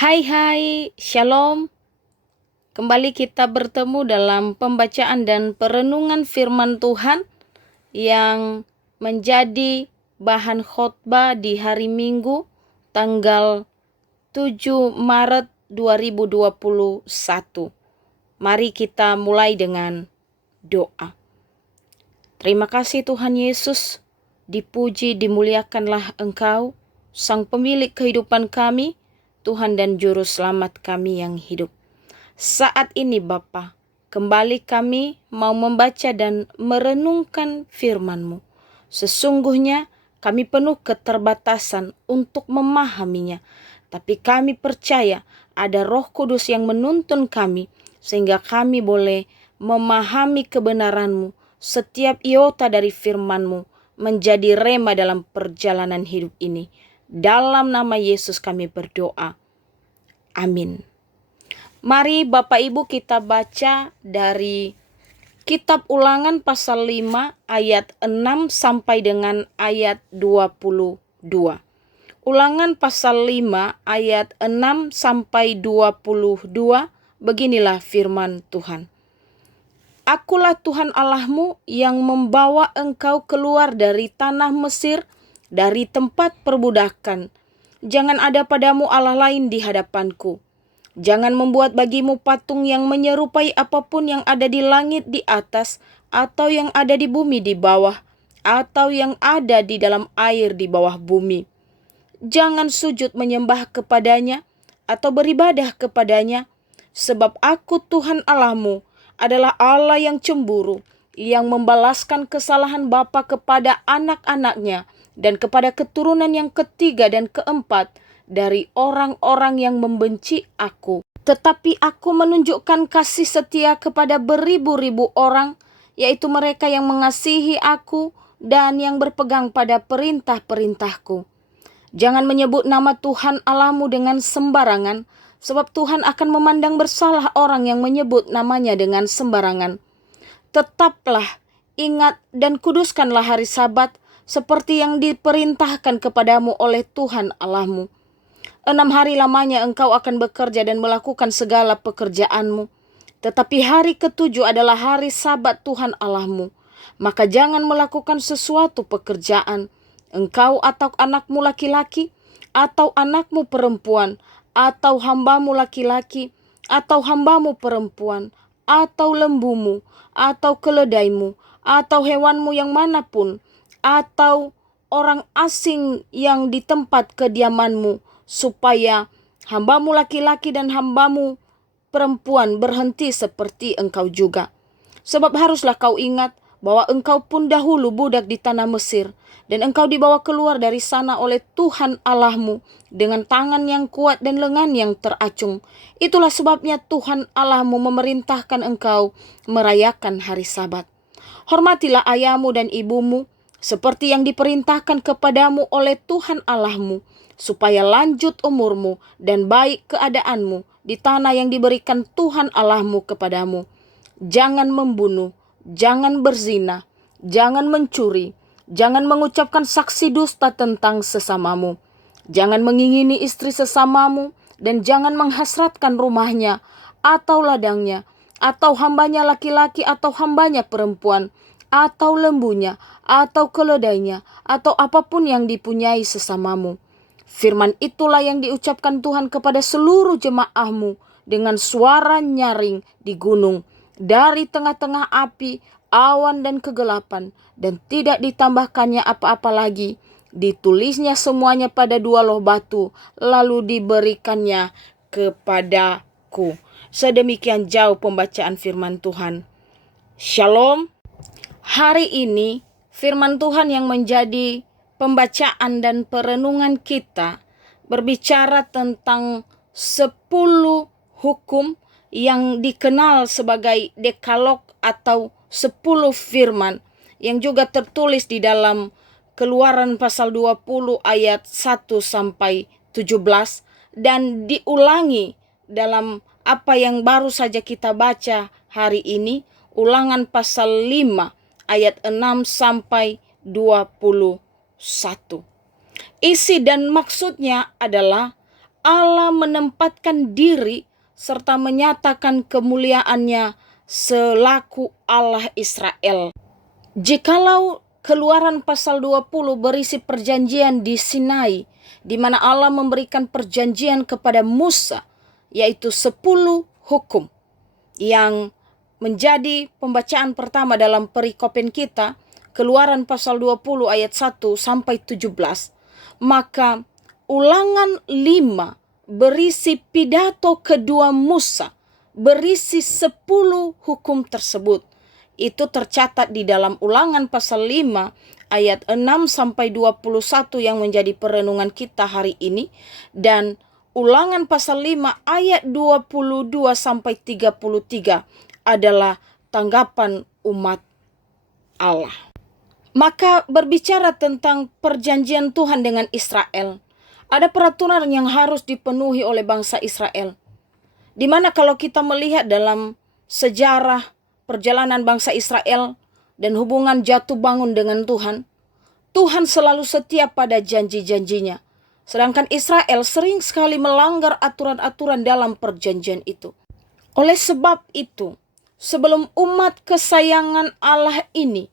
Hai hai, Shalom. Kembali kita bertemu dalam pembacaan dan perenungan firman Tuhan yang menjadi bahan khotbah di hari Minggu tanggal 7 Maret 2021. Mari kita mulai dengan doa. Terima kasih Tuhan Yesus, dipuji dimuliakanlah Engkau, Sang Pemilik kehidupan kami, Tuhan dan Juru Selamat kami yang hidup. Saat ini Bapa, kembali kami mau membaca dan merenungkan firman-Mu. Sesungguhnya kami penuh keterbatasan untuk memahaminya, tapi kami percaya ada Roh Kudus yang menuntun kami, sehingga kami boleh memahami kebenaran-Mu. Setiap iota dari firman-Mu menjadi rema dalam perjalanan hidup ini. Dalam nama Yesus kami berdoa. Amin. Mari Bapak Ibu kita baca dari Kitab Ulangan pasal 5 ayat 6 sampai dengan ayat 22. Ulangan pasal 5 ayat 6 sampai 22, beginilah firman Tuhan. Akulah Tuhan Allahmu yang membawa engkau keluar dari tanah Mesir, dari tempat perbudakan. Jangan ada padamu Allah lain di hadapanku. Jangan membuat bagimu patung yang menyerupai apapun yang ada di langit di atas, atau yang ada di bumi di bawah, atau yang ada di dalam air di bawah bumi. Jangan sujud menyembah kepadanya, atau beribadah kepadanya, sebab aku Tuhan Allahmu adalah Allah yang cemburu, yang membalaskan kesalahan bapa kepada anak-anaknya, dan kepada keturunan yang ketiga dan keempat, dari orang-orang yang membenci aku. Tetapi aku menunjukkan kasih setia kepada beribu-ribu orang, yaitu mereka yang mengasihi aku dan yang berpegang pada perintah-perintahku. Jangan menyebut nama Tuhan Allahmu dengan sembarangan, sebab Tuhan akan memandang bersalah orang yang menyebut namanya dengan sembarangan. Tetaplah, ingat dan kuduskanlah hari Sabat, seperti yang diperintahkan kepadamu oleh Tuhan Allahmu. 6 hari lamanya engkau akan bekerja dan melakukan segala pekerjaanmu. Tetapi hari ketujuh adalah hari Sabat Tuhan Allahmu. Maka jangan melakukan sesuatu pekerjaan, engkau atau anakmu laki-laki, atau anakmu perempuan, atau hambamu laki-laki, atau hambamu perempuan, atau lembumu, atau keledaimu, atau hewanmu yang manapun, atau orang asing yang di tempat kediamanmu, supaya hambamu laki-laki dan hambamu perempuan berhenti seperti engkau juga. Sebab haruslah kau ingat bahwa engkau pun dahulu budak di tanah Mesir, dan engkau dibawa keluar dari sana oleh Tuhan Allahmu dengan tangan yang kuat dan lengan yang teracung. Itulah sebabnya Tuhan Allahmu memerintahkan engkau merayakan hari Sabat. Hormatilah ayahmu dan ibumu, seperti yang diperintahkan kepadamu oleh Tuhan Allahmu, supaya lanjut umurmu dan baik keadaanmu di tanah yang diberikan Tuhan Allahmu kepadamu. Jangan membunuh, jangan berzina, jangan mencuri, jangan mengucapkan saksi dusta tentang sesamamu, jangan mengingini istri sesamamu, dan jangan menghasratkan rumahnya, atau ladangnya, atau hambanya laki-laki atau hambanya perempuan, atau lembunya, atau keledainya, atau apapun yang dipunyai sesamamu. Firman itulah yang diucapkan Tuhan kepada seluruh jemaahmu dengan suara nyaring di gunung, dari tengah-tengah api, awan dan kegelapan, dan tidak ditambahkannya apa-apa lagi. Ditulisnya semuanya pada 2 loh batu, lalu diberikannya kepadaku. Sedemikian jauh pembacaan firman Tuhan. Shalom. Hari ini firman Tuhan yang menjadi pembacaan dan perenungan kita berbicara tentang 10 hukum yang dikenal sebagai dekalog atau 10 firman, yang juga tertulis di dalam Keluaran pasal 20 ayat 1 sampai 17, dan diulangi dalam apa yang baru saja kita baca hari ini, Ulangan pasal 5 ayat 6 sampai 21. Isi dan maksudnya adalah Allah menempatkan diri serta menyatakan kemuliaannya selaku Allah Israel. Jikalau Keluaran pasal 20 berisi perjanjian di Sinai, di mana Allah memberikan perjanjian kepada Musa, yaitu 10 hukum yang menjadi pembacaan pertama dalam perikopen kita, Keluaran pasal 20 ayat 1 sampai 17, maka Ulangan 5 berisi pidato kedua Musa, berisi 10 hukum tersebut. Itu tercatat di dalam Ulangan pasal 5 ayat 6 sampai 21 yang menjadi perenungan kita hari ini, dan Ulangan pasal 5 ayat 22 sampai 33 adalah tanggapan umat Allah. Maka berbicara tentang perjanjian Tuhan dengan Israel, ada peraturan yang harus dipenuhi oleh bangsa Israel. Di mana kalau kita melihat dalam sejarah perjalanan bangsa Israel dan hubungan jatuh bangun dengan Tuhan, Tuhan selalu setia pada janji-janjinya. Sedangkan Israel sering sekali melanggar aturan-aturan dalam perjanjian itu. Oleh sebab itu, sebelum umat kesayangan Allah ini,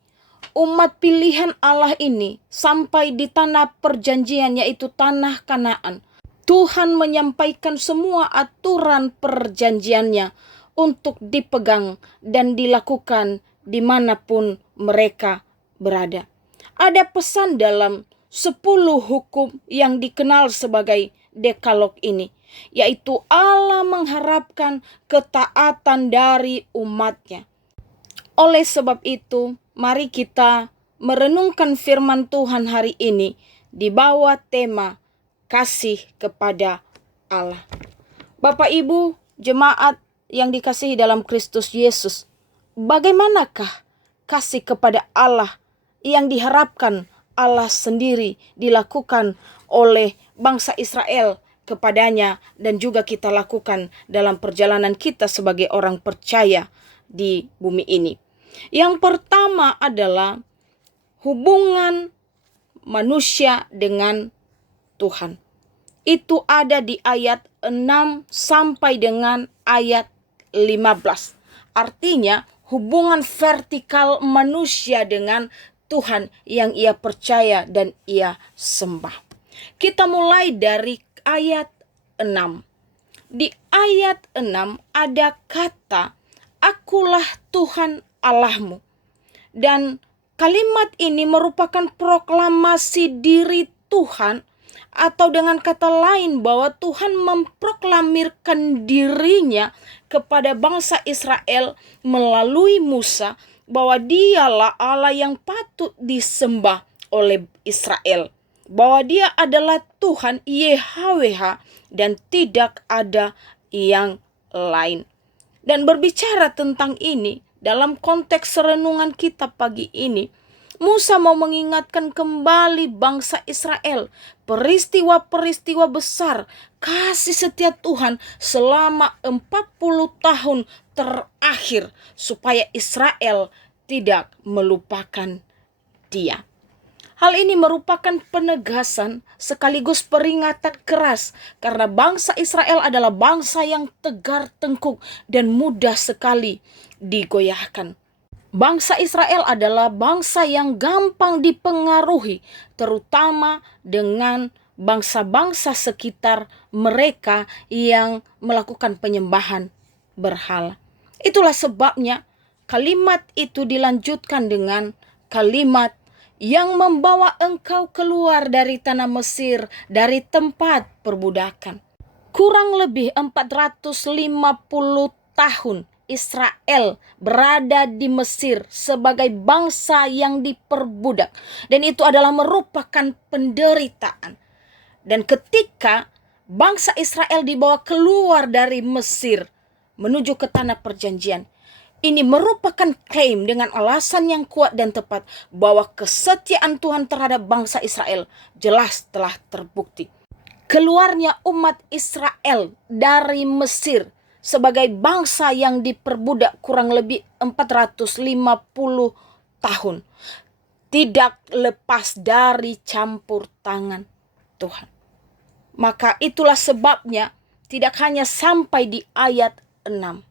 umat pilihan Allah ini sampai di tanah perjanjian, yaitu tanah Kanaan, Tuhan menyampaikan semua aturan perjanjiannya untuk dipegang dan dilakukan dimanapun mereka berada. Ada pesan dalam 10 hukum yang dikenal sebagai Dekalog ini, yaitu Allah mengharapkan ketaatan dari umatnya. Oleh sebab itu, mari kita merenungkan firman Tuhan hari ini di bawah tema kasih kepada Allah. Bapak Ibu jemaat yang dikasihi dalam Kristus Yesus, bagaimanakah kasih kepada Allah yang diharapkan Allah sendiri dilakukan oleh bangsa Israel kepadanya, dan juga kita lakukan dalam perjalanan kita sebagai orang percaya di bumi ini? Yang pertama adalah hubungan manusia dengan Tuhan. Itu ada di ayat 6 sampai dengan ayat 15. Artinya hubungan vertikal manusia dengan Tuhan yang ia percaya dan ia sembah. Kita mulai dari ayat 6. Di ayat 6 ada kata, "Akulah Tuhan Allahmu." Dan kalimat ini merupakan proklamasi diri Tuhan, atau dengan kata lain bahwa Tuhan memproklamirkan dirinya kepada bangsa Israel melalui Musa, bahwa dialah Allah yang patut disembah oleh Israel, bahwa dia adalah Tuhan YHWH dan tidak ada yang lain. Dan berbicara tentang ini dalam konteks renungan kita pagi ini, Musa mau mengingatkan kembali bangsa Israel peristiwa-peristiwa besar kasih setia Tuhan selama 40 tahun terakhir, supaya Israel tidak melupakan dia. Hal ini merupakan penegasan sekaligus peringatan keras, karena bangsa Israel adalah bangsa yang tegar tengkuk dan mudah sekali digoyahkan. Bangsa Israel adalah bangsa yang gampang dipengaruhi, terutama dengan bangsa-bangsa sekitar mereka yang melakukan penyembahan berhala. Itulah sebabnya kalimat itu dilanjutkan dengan kalimat, "Yang membawa engkau keluar dari tanah Mesir, dari tempat perbudakan." Kurang lebih 450 tahun Israel berada di Mesir sebagai bangsa yang diperbudak, dan itu adalah merupakan penderitaan. Dan ketika bangsa Israel dibawa keluar dari Mesir menuju ke tanah perjanjian, ini merupakan klaim dengan alasan yang kuat dan tepat bahwa kesetiaan Tuhan terhadap bangsa Israel jelas telah terbukti. Keluarnya umat Israel dari Mesir sebagai bangsa yang diperbudak kurang lebih 450 tahun tidak lepas dari campur tangan Tuhan. Maka itulah sebabnya tidak hanya sampai di ayat 6.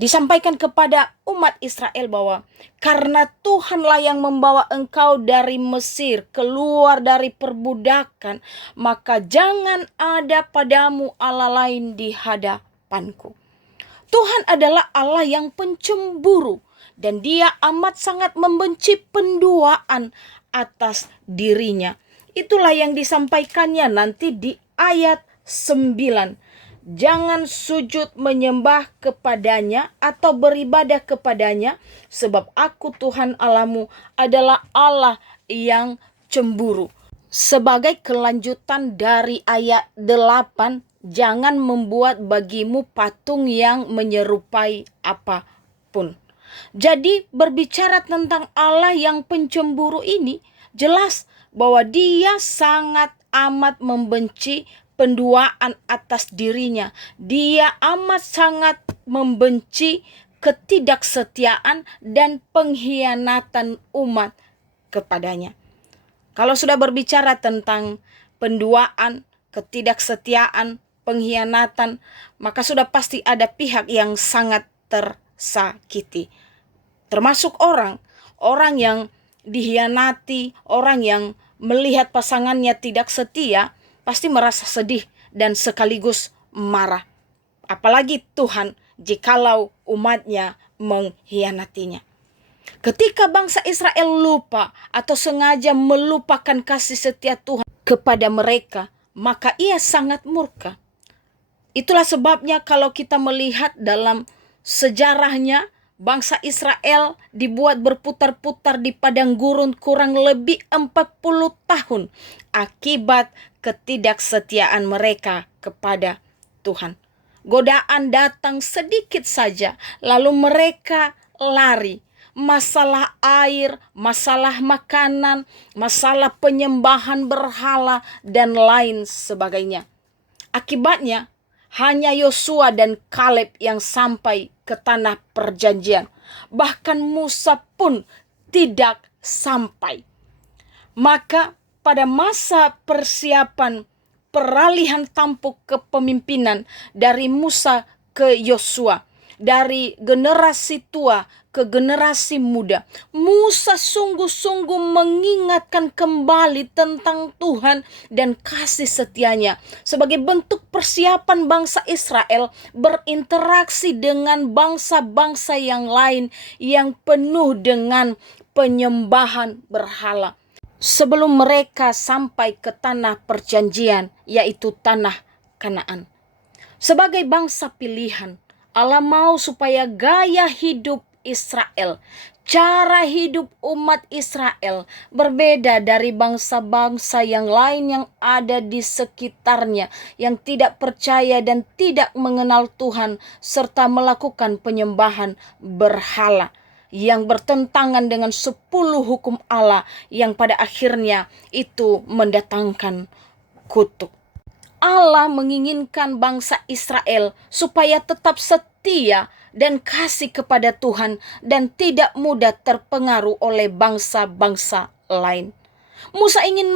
Disampaikan kepada umat Israel bahwa karena Tuhanlah yang membawa engkau dari Mesir keluar dari perbudakan, maka jangan ada padamu Allah lain di hadapanku. Tuhan adalah Allah yang pencemburu dan Dia amat sangat membenci penduaan atas dirinya. Itulah yang disampaikannya nanti di ayat 9. Jangan sujud menyembah kepadanya atau beribadah kepadanya, sebab aku Tuhan Allahmu adalah Allah yang cemburu. Sebagai kelanjutan dari ayat 8, jangan membuat bagimu patung yang menyerupai apapun. Jadi berbicara tentang Allah yang pencemburu ini, jelas bahwa Dia sangat amat membenci penduaan atas dirinya. Dia amat sangat membenci ketidaksetiaan dan pengkhianatan umat kepadanya. Kalau sudah berbicara tentang penduaan, ketidaksetiaan, pengkhianatan, maka sudah pasti ada pihak yang sangat tersakiti. Termasuk orang yang dikhianati, orang yang melihat pasangannya tidak setia, pasti merasa sedih dan sekaligus marah. Apalagi Tuhan jikalau umatnya mengkhianatinya. Ketika bangsa Israel lupa atau sengaja melupakan kasih setia Tuhan kepada mereka, maka Ia sangat murka. Itulah sebabnya kalau kita melihat dalam sejarahnya, bangsa Israel dibuat berputar-putar di padang gurun kurang lebih 40 tahun akibat ketidaksetiaan mereka kepada Tuhan. Godaan datang sedikit saja, lalu mereka lari. Masalah air, masalah makanan, masalah penyembahan berhala, dan lain sebagainya. Akibatnya, hanya Yosua dan Kaleb yang sampai ke tanah perjanjian. Bahkan Musa pun tidak sampai. Maka pada masa persiapan peralihan tampuk kepemimpinan dari Musa ke Yosua, dari generasi tua ke generasi muda, Musa sungguh-sungguh mengingatkan kembali tentang Tuhan dan kasih setianya sebagai bentuk persiapan bangsa Israel berinteraksi dengan bangsa-bangsa yang lain yang penuh dengan penyembahan berhala. Sebelum mereka sampai ke tanah perjanjian, yaitu tanah Kanaan. Sebagai bangsa pilihan, Allah mau supaya gaya hidup Israel, cara hidup umat Israel berbeda dari bangsa-bangsa yang lain yang ada di sekitarnya, yang tidak percaya dan tidak mengenal Tuhan serta melakukan penyembahan berhala yang bertentangan dengan 10 hukum Allah yang pada akhirnya itu mendatangkan kutuk. Allah menginginkan bangsa Israel supaya tetap setia dan kasih kepada Tuhan dan tidak mudah terpengaruh oleh bangsa-bangsa lain. Musa ingin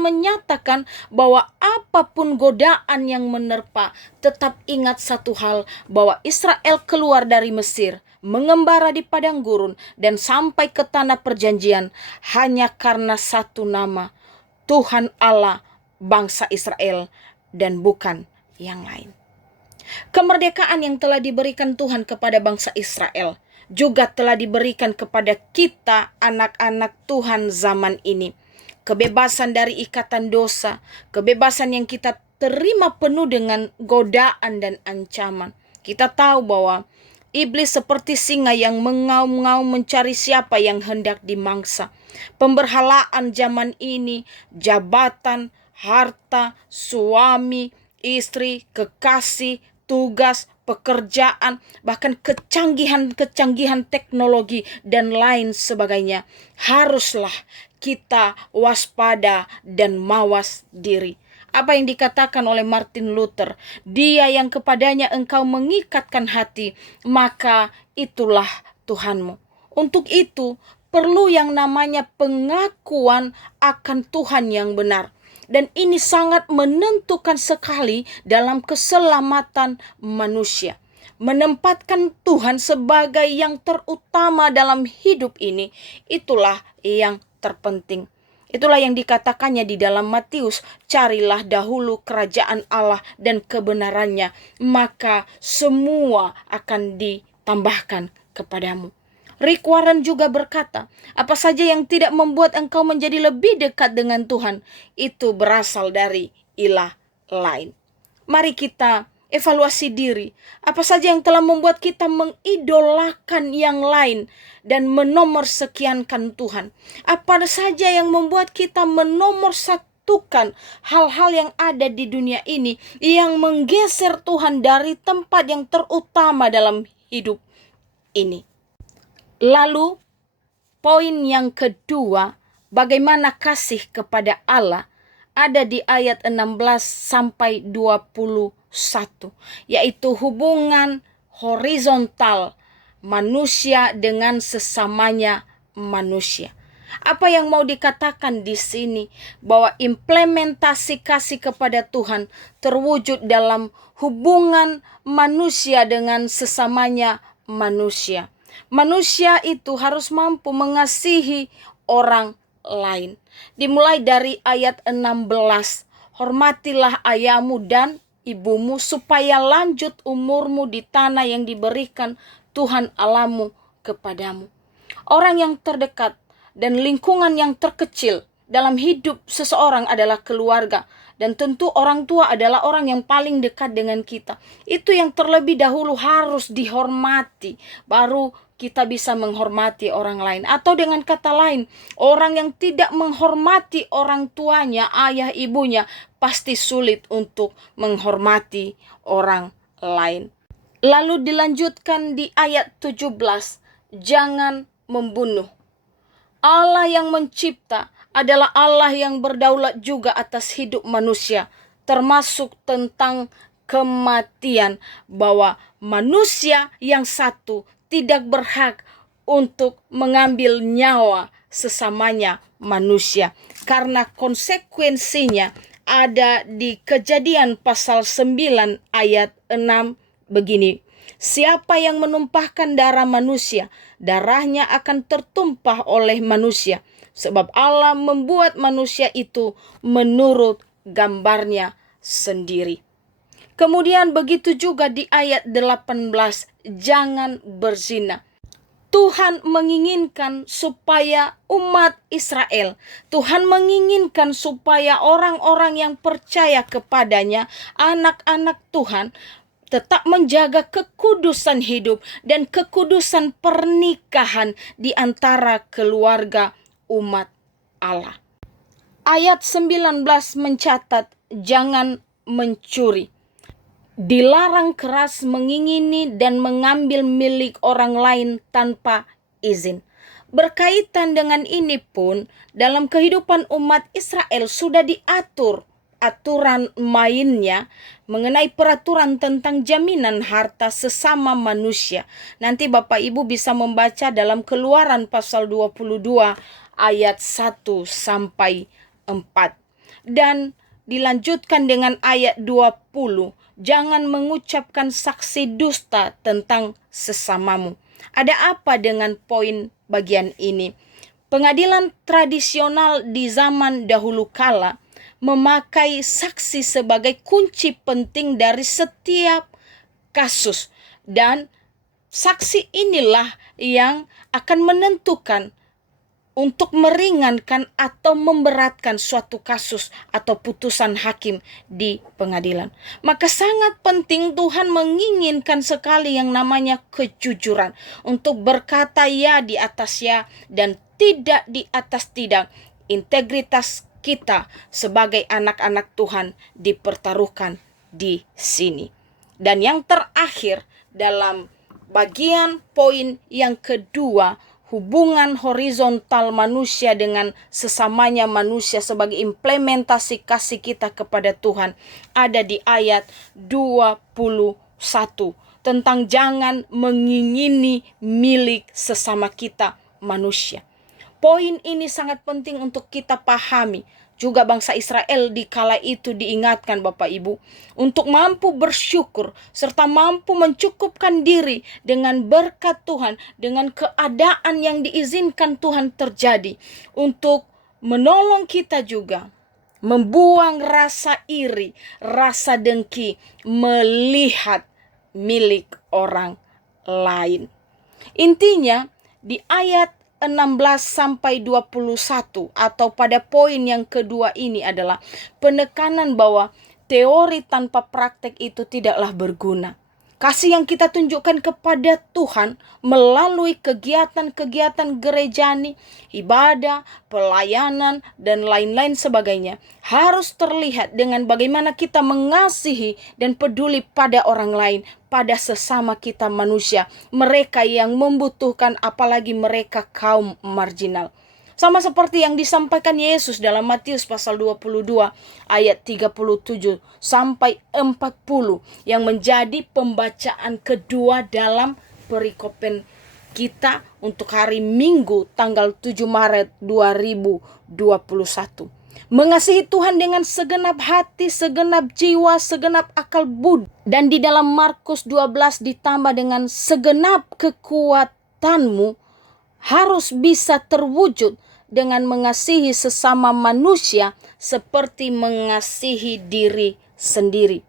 menyatakan bahwa apapun godaan yang menerpa, tetap ingat satu hal, bahwa Israel keluar dari Mesir, mengembara di padang gurun dan sampai ke tanah perjanjian hanya karena satu nama, Tuhan Allah bangsa Israel dan bukan yang lain. Kemerdekaan yang telah diberikan Tuhan kepada bangsa Israel juga telah diberikan kepada kita anak-anak Tuhan zaman ini. Kebebasan dari ikatan dosa, kebebasan yang kita terima penuh dengan godaan dan ancaman. Kita tahu bahwa iblis seperti singa yang mengaum-ngaum mencari siapa yang hendak dimangsa. Pemberhalaan zaman ini, jabatan, harta, suami, istri, kekasih, tugas, pekerjaan, bahkan kecanggihan teknologi dan lain sebagainya. Haruslah kita waspada dan mawas diri. Apa yang dikatakan oleh Martin Luther, Dia yang kepadanya engkau mengikatkan hati, maka itulah Tuhanmu. Untuk itu perlu yang namanya pengakuan akan Tuhan yang benar. Dan ini sangat menentukan sekali dalam keselamatan manusia. Menempatkan Tuhan sebagai yang terutama dalam hidup ini, itulah yang terpenting. Itulah yang dikatakannya di dalam Matius, carilah dahulu kerajaan Allah dan kebenarannya, maka semua akan ditambahkan kepadamu. Rick Warren juga berkata, apa saja yang tidak membuat engkau menjadi lebih dekat dengan Tuhan, itu berasal dari ilah lain. Mari kita evaluasi diri. Apa saja yang telah membuat kita mengidolakan yang lain dan menomorssekiankan Tuhan? Apa saja yang membuat kita menomorsatukan hal-hal yang ada di dunia ini, yang menggeser Tuhan dari tempat yang terutama dalam hidup ini? Lalu poin yang kedua, bagaimana kasih kepada Allah, ada di ayat 16 sampai 21, yaitu hubungan horizontal manusia dengan sesamanya manusia. Apa yang mau dikatakan di sini? Bahwa implementasi kasih kepada Tuhan terwujud dalam hubungan manusia dengan sesamanya manusia. Manusia itu harus mampu mengasihi orang lain. Dimulai dari ayat 16, hormatilah ayahmu dan ibumu supaya lanjut umurmu di tanah yang diberikan Tuhan Allahmu kepadamu. Orang yang terdekat dan lingkungan yang terkecil dalam hidup seseorang adalah keluarga. Dan tentu orang tua adalah orang yang paling dekat dengan kita. Itu yang terlebih dahulu harus dihormati, baru kita bisa menghormati orang lain. Atau dengan kata lain, orang yang tidak menghormati orang tuanya, ayah ibunya, pasti sulit untuk menghormati orang lain. Lalu dilanjutkan di ayat 17, jangan membunuh. Allah yang mencipta adalah Allah yang berdaulat juga atas hidup manusia, termasuk tentang kematian, bahwa manusia yang satu tidak berhak untuk mengambil nyawa sesamanya manusia, karena konsekuensinya ada di Kejadian pasal 9 ayat 6 begini. Siapa yang menumpahkan darah manusia, darahnya akan tertumpah oleh manusia, sebab Allah membuat manusia itu menurut gambarnya sendiri. Kemudian begitu juga di ayat 18, jangan berzina. Tuhan menginginkan supaya umat Israel, Tuhan menginginkan supaya orang-orang yang percaya kepadanya, anak-anak Tuhan, tetap menjaga kekudusan hidup dan kekudusan pernikahan di antara keluarga umat Allah. Ayat 19 mencatat jangan mencuri. Dilarang keras mengingini dan mengambil milik orang lain tanpa izin. Berkaitan dengan ini pun, dalam kehidupan umat Israel sudah diatur aturan mainnya mengenai peraturan tentang jaminan harta sesama manusia. Nanti Bapak Ibu bisa membaca dalam Keluaran pasal 22 ayat 1 sampai 4. Dan dilanjutkan dengan ayat 20, jangan mengucapkan saksi dusta tentang sesamamu. Ada apa dengan poin bagian ini? Pengadilan tradisional di zaman dahulu kala memakai saksi sebagai kunci penting dari setiap kasus, dan saksi inilah yang akan menentukan untuk meringankan atau memberatkan suatu kasus atau putusan hakim di pengadilan. Maka sangat penting, Tuhan menginginkan sekali yang namanya kejujuran, untuk berkata ya di atas ya dan tidak di atas tidak. Integritas kita sebagai anak-anak Tuhan dipertaruhkan di sini. Dan yang terakhir dalam bagian poin yang kedua, hubungan horizontal manusia dengan sesamanya manusia sebagai implementasi kasih kita kepada Tuhan, ada di ayat 21 tentang jangan mengingini milik sesama kita manusia. Poin ini sangat penting untuk kita pahami. Juga bangsa Israel di kala itu diingatkan Bapak Ibu untuk mampu bersyukur serta mampu mencukupkan diri dengan berkat Tuhan, dengan keadaan yang diizinkan Tuhan terjadi, untuk menolong kita juga membuang rasa iri, rasa dengki melihat milik orang lain. Intinya di ayat 16 sampai 21 atau pada poin yang kedua ini adalah penekanan bahwa teori tanpa praktek itu tidaklah berguna. Kasih yang kita tunjukkan kepada Tuhan melalui kegiatan-kegiatan gerejani, ibadah, pelayanan, dan lain-lain sebagainya harus terlihat dengan bagaimana kita mengasihi dan peduli pada orang lain, pada sesama kita manusia, mereka yang membutuhkan, apalagi mereka kaum marginal. Sama seperti yang disampaikan Yesus dalam Matius pasal 22 ayat 37 sampai 40 yang menjadi pembacaan kedua dalam perikopen kita untuk hari Minggu tanggal 7 Maret 2021. Mengasihi Tuhan dengan segenap hati, segenap jiwa, segenap akal budi. Dan di dalam Markus 12 ditambah dengan segenap kekuatanmu harus bisa terwujud dengan mengasihi sesama manusia seperti mengasihi diri sendiri.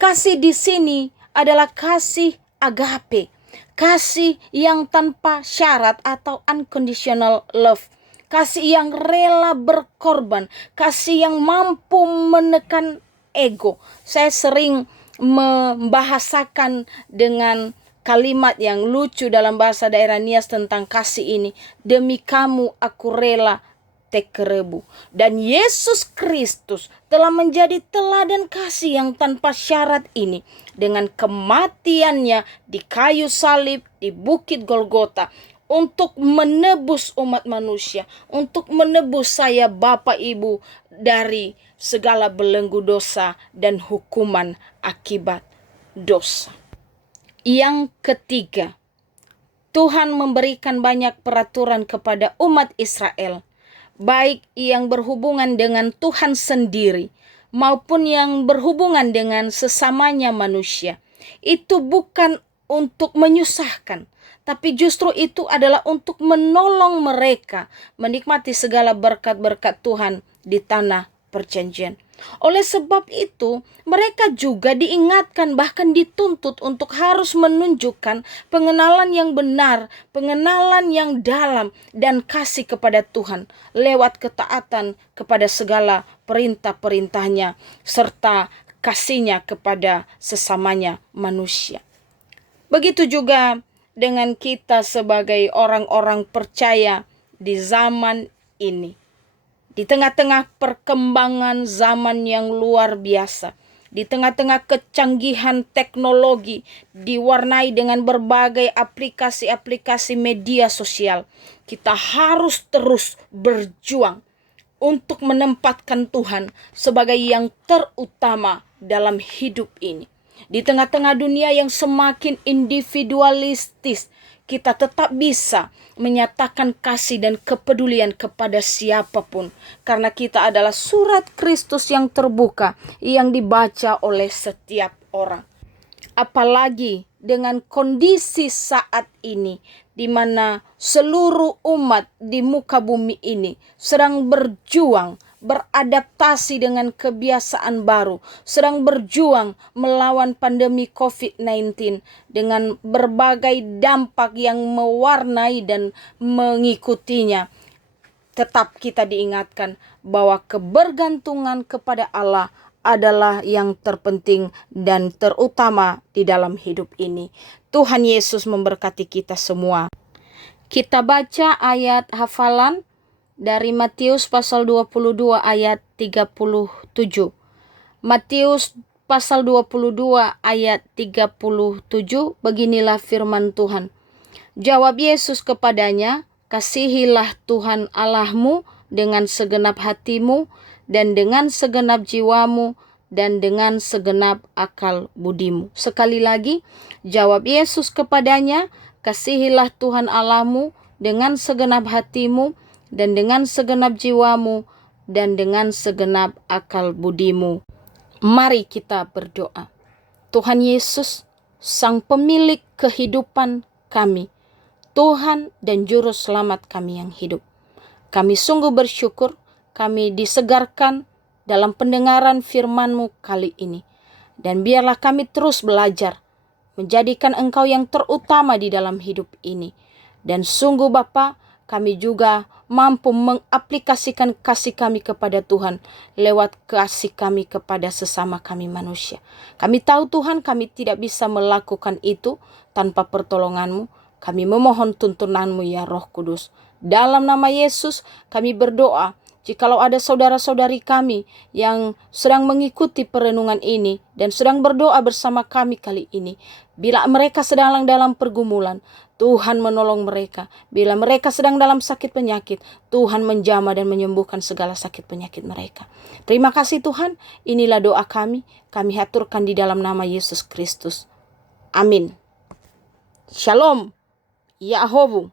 Kasih di sini adalah kasih agape, kasih yang tanpa syarat atau unconditional love. Kasih yang rela berkorban, kasih yang mampu menekan ego. Saya sering membahasakan dengan kalimat yang lucu dalam bahasa daerah Nias tentang kasih ini. Demi kamu aku rela tekerebu. Dan Yesus Kristus telah menjadi teladan kasih yang tanpa syarat ini. Dengan kematiannya di kayu salib di Bukit Golgota. Untuk menebus umat manusia. Untuk menebus saya Bapak Ibu dari segala belenggu dosa dan hukuman akibat dosa. Yang ketiga, Tuhan memberikan banyak peraturan kepada umat Israel, baik yang berhubungan dengan Tuhan sendiri maupun yang berhubungan dengan sesamanya manusia. Itu bukan untuk menyusahkan, tapi justru itu adalah untuk menolong mereka menikmati segala berkat-berkat Tuhan di tanah perjanjian. Oleh sebab itu, mereka juga diingatkan bahkan dituntut untuk harus menunjukkan pengenalan yang benar, pengenalan yang dalam dan kasih kepada Tuhan lewat ketaatan kepada segala perintah-perintahnya serta kasihnya kepada sesamanya manusia. Begitu juga dengan kita sebagai orang-orang percaya di zaman ini. Di tengah-tengah perkembangan zaman yang luar biasa, di tengah-tengah kecanggihan teknologi diwarnai dengan berbagai aplikasi-aplikasi media sosial, kita harus terus berjuang untuk menempatkan Tuhan sebagai yang terutama dalam hidup ini. Di tengah-tengah dunia yang semakin individualistis, kita tetap bisa menyatakan kasih dan kepedulian kepada siapapun. Karena kita adalah surat Kristus yang terbuka yang dibaca oleh setiap orang. Apalagi dengan kondisi saat ini di mana seluruh umat di muka bumi ini sedang berjuang beradaptasi dengan kebiasaan baru, sedang berjuang melawan pandemi COVID-19 dengan berbagai dampak yang mewarnai dan mengikutinya. Tetap kita diingatkan bahwa kebergantungan kepada Allah adalah yang terpenting dan terutama di dalam hidup ini. Tuhan Yesus memberkati kita semua. Kita baca ayat hafalan dari Matius pasal 22 ayat 37. Matius pasal 22 ayat 37, beginilah firman Tuhan. Jawab Yesus kepadanya, kasihilah Tuhan Allahmu dengan segenap hatimu dan dengan segenap jiwamu dan dengan segenap akal budimu. Sekali lagi, jawab Yesus kepadanya, kasihilah Tuhan Allahmu dengan segenap hatimu dan dengan segenap jiwamu dan dengan segenap akal budimu. Mari kita berdoa. Tuhan Yesus, Sang Pemilik kehidupan kami, Tuhan dan Juru Selamat kami yang hidup. Kami sungguh bersyukur kami disegarkan dalam pendengaran firman-Mu kali ini. Dan biarlah kami terus belajar menjadikan Engkau yang terutama di dalam hidup ini. Dan sungguh Bapa, kami juga mampu mengaplikasikan kasih kami kepada Tuhan lewat kasih kami kepada sesama kami manusia. Kami tahu Tuhan kami tidak bisa melakukan itu tanpa pertolongan-Mu. Kami memohon tuntunan-Mu ya Roh Kudus. Dalam nama Yesus kami berdoa, jikalau ada saudara-saudari kami yang sedang mengikuti perenungan ini dan sedang berdoa bersama kami kali ini, bila mereka sedang dalam pergumulan, Tuhan menolong mereka. Bila mereka sedang dalam sakit penyakit, Tuhan menjamah dan menyembuhkan segala sakit penyakit mereka. Terima kasih Tuhan, inilah doa kami haturkan di dalam nama Yesus Kristus. Amin. Shalom. Yahovu.